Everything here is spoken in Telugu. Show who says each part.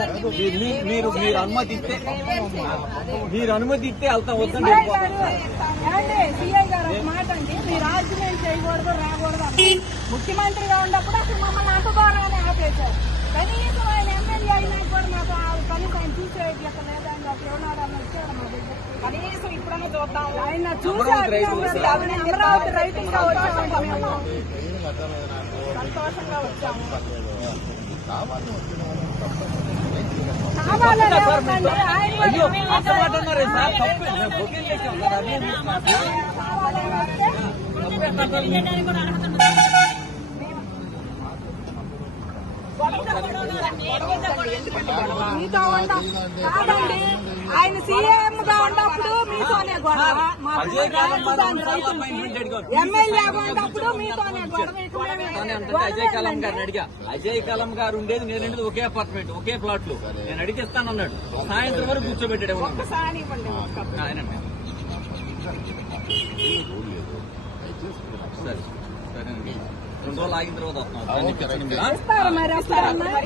Speaker 1: మీరు మీరు- అనుమతి ఇస్తే మీరు అనుమతి ఇస్తే వెళ్తాం
Speaker 2: అండి. మీరు ఆర్గ్యుమెంట్ చేయకూడదు రాకూడదు అన్నారు. ముఖ్యమంత్రిగా ఉన్నప్పుడు అసలు మమ్మల్ని దూరంగానే ఆపేశారు. కనీసం ఆయన ఎమ్మెల్యే అయినా కూడా మాకు ఆ కనీసం ఆయన చూసేది అక్కడ లేదండి అప్పుడు ఎవరు అన్న వచ్చాడు మా దగ్గర. కనీసం ఇప్పుడన్నా చూద్దాం. ఆయన చూసి
Speaker 1: అమరావతి రైతు
Speaker 2: అభినందనలు అవన్నీ అమరావతి రైతుగా వచ్చామండి మేము. సంతోషంగా వచ్చాము కావాలని ఎవరికండి? ఆయన కూడా
Speaker 1: అయ్యో అంత మాట అన్నారే సార్ తప్పే బుకింగ్ చేసాం
Speaker 2: మీతో కాదండి ఆయన సీఎం గా ఉన్నప్పుడు మీతోనే గొడవ. ఎమ్మెల్యేగా ఉన్నప్పుడు మీతోనే గొడవ
Speaker 1: అని అంటే అజయ్ కలం? గారిని అడిగా. అజయ్ కలం గారు ఉండేది నేను ఉండేది ఒకే అపార్ట్మెంట్ ఒకే ప్లాట్లో. నేను అడిగిస్తానన్నాడు సాయంత్రం వరకు కూర్చోబెట్టాడు ఆయనండి. సరే సరేనండి రెండు రోజులు ఆగిన తర్వాత వస్తాం.